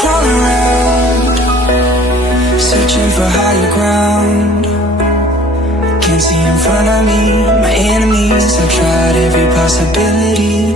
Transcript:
Crawl around, searching for higher ground. Can't see in front of me, my enemies. I've tried every possibility,